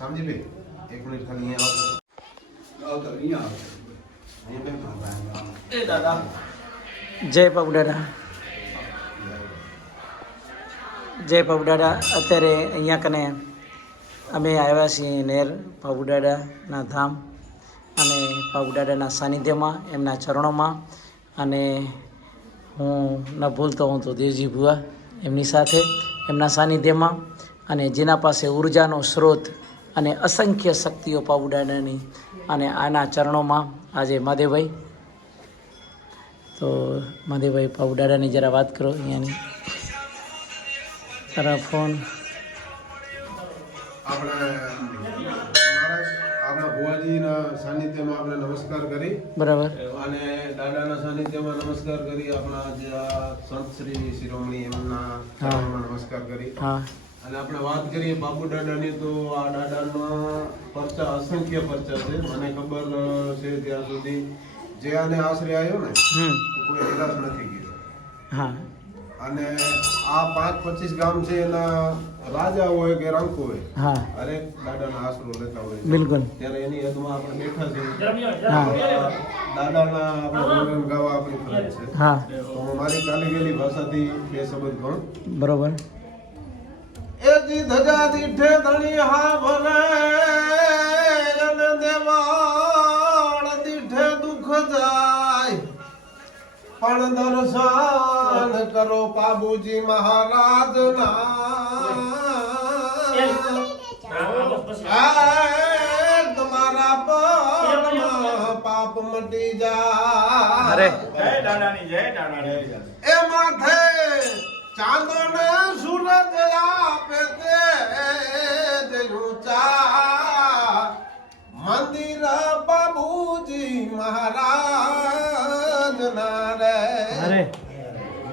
સમજી એક મિનિટ ખાલી અહીંયા આવતો આવતો અહીંયા આવતો. અહીંયા બેન એ દાદા. જય પગડાડા જય પગડાડા અત્યારે અહીંયા કને અમે આવ્યા છીએ નેર પાબુડાડાના ધામ અને પાબુડાડાના સાનિધ્યમાં એમના ચરણોમાં. અને હું ન ભૂલતો હું તો દેવજી ભુવા એમની સાથે એમના સાનિધ્યમાં. અને જેના પાસે ઉર્જાનો સ્ત્રોત અને અસંખ્ય શક્તિઓ પાવડાની અને આના ચરણોમાં આજે માધેભાઈ. તો મહાદેવભાઈ પાવડાની જરા વાત કરો અહીંયાની. તારા ફોન. સાનિધ્યમાં આપણે નમસ્કાર કરી. બરાબર. અને દાદાના સાનિધ્યમાં નમસ્કાર કરી આપણા જે સંત શ્રી શિરોમણી એમના નમસ્કાર કરી. હા. અને આપણે વાત કરીએ બાપુ દાદાની તો આ દાદાના પરચા અસંખ્ય પરચા છે. મને ખબર છે ત્યાં સુધી. જે આને આશરે આવ્યો ને કોઈ નિરાશ નથી ગયો. અને આ પાંચ પચીસ ગામ છે એના રાજા હોય કે રંક હોય હા. હરેક દાદાના આશરો લેતા હોય બિલકુલ. ત્યારે એની યાદમાં આપણે બેઠા છે. દાદાના આપણે ગુણગાન ગાવા આપણી ફરજ છે. તો મારી કાલી ગયેલી ભાષાથી બે શબ્દ કહું. બરોબર. જી ધજા દીઠે ધણી હા ભલે અને દેવાળ દીઠે દુઃખ જાય. પણ દર્શન કરો પાબુજી મહારાજ ના તમારા પગમાં પાપ મટી જાય. અરે. જય દાદાની જય દાદાની.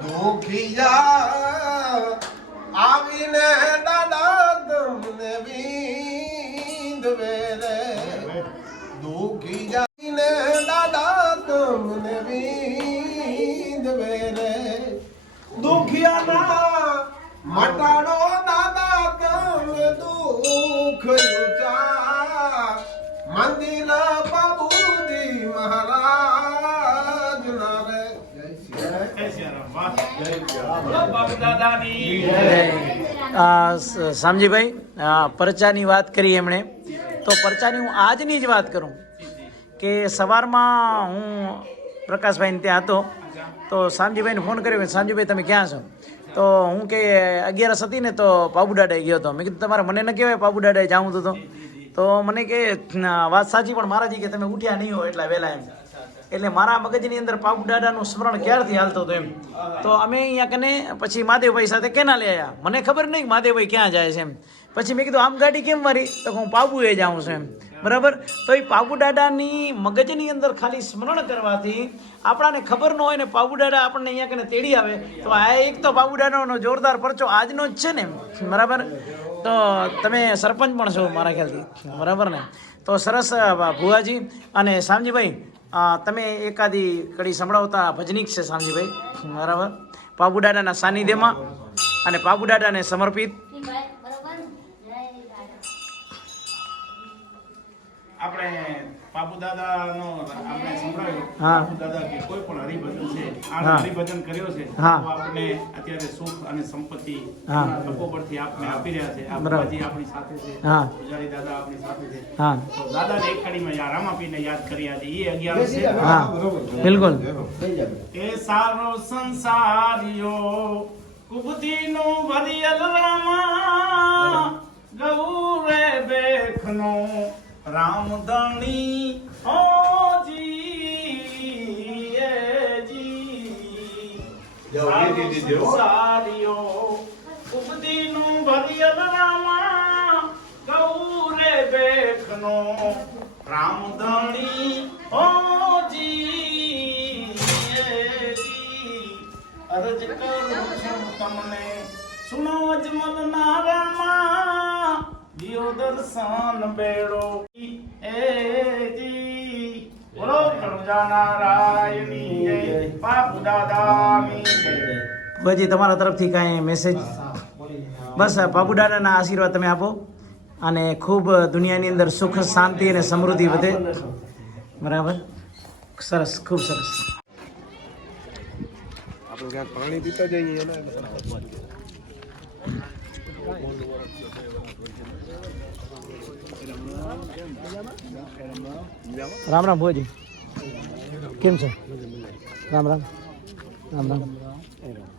દુખિયા આવીને દાદા તમને વિંધવે રે દુખિયા ને દાદા તમને વિંધવે રે દુખિયાના મટાડો દાદા તમને દુઃખ ઊંચા મંદિર રામ વાહ જય શ્રી રામ બોલો બાપુ દાદાની આ સ- શામજીભાઈ આ પરચાની વાત કરી એમણે. તો પરચાની હું આજની જ વાત કરું કે સવારમાં હું પ્રકાશભાઈને ત્યાં હતો. તો સામજીભાઈને ફોન કર્યો સામજીભાઈ, તમે ક્યાં છો? તો હું કે અગિયારસ હતી ને તો પાબુડાડાએ ગયો હતો. મેં કીધું, તમારે મને ન કહેવાય પાબુડાડાએ જાઉં તો તો. મને કે વાત સાચી, પણ મારાજી કે તમે ઉઠ્યા નહીં હો એટલા વહેલા એમ. એટલે મારા મગજની અંદર પાબુડાડાનું સ્મરણ ક્યારથી હાલતું હતું એમ? તો અમે અહીંયા કને, પછી મહાદેવભાઈ સાથે કેના લઈ આવ્યા મને ખબર નહીં મહાદેવભાઈ ક્યાં જાય છે એમ. પછી મેં કીધું, આમ ગાડી કેમ મારી? તો હું પાબુએ જાઉં છું એમ. બરાબર? તો એ પાબુડાડાની મગજની અંદર ખાલી સ્મરણ કરવાથી આપણાને ખબર ન હોય ને પાબુડાડા આપણને અહીંયા કને તેડી આવે. તો આ એક તો પાબુડાડાનો જોરદાર પરચો આજનો જ છે ને બરાબર? તો તમે સરપંચ પણ છો મારા ખ્યાલથી. બરાબર ને? તો સરસ ભુવાજી અને શામજીભાઈ તમે એકાદી કડી સંભળાવતા ભજનીક છે શામજીભાઈ બરાબર. પાબુડાડાના સાનિધ્યમાં અને પાબુડાડાને સમર્પિત. આપણે બાપુ દાદાનો આપણે સંભળાવ્યો હા. બાપુ દાદા કે કોઈ પણ હરિભજન છે આ હરિભજન કર્યો છે તો આપણે અત્યારે સુખ અને સંપત્તિ હા. પરથી આપને આપી રહ્યા છે. આ આપણી સાથે છે. પૂજારી દાદા આપણી સાથે છે. હા. તો દાદા એક કડીમાં યાર આમ આપીને યાદ કરી આજે. એ અગિયાર છે. હા. બિલકુલ. એ સારો સંસારિયો કુબતીનો વરિયલ રામા ગૌરે બેખનો રામધણી ઓજી એ જી સારો સંસારિયો કુબતીનો વરિયલ રામા ગૌરે બેખનો રામધણી ઓજી એ જી અરજ કરું છું તમને સુનો અજમલ નારામાં દિયો દર્શન બેડો એ જી. બોલો કરુજા નારાયણી જય બાપુ દાદાની જય. ભુવાજી તમારા તરફથી કાંઈ મેસેજ બસ બાબુડાના આશીર્વાદ તમે આપો. અને ખૂબ દુનિયાની અંદર સુખ શાંતિ અને સમૃદ્ધિ વધે. બરાબર? સરસ ખૂબ સરસ. આપણે ક્યાંક પાણી પીતા જઈએ રામ રામ ભોજી કેમ છો? રામ રામ. રામ રામ.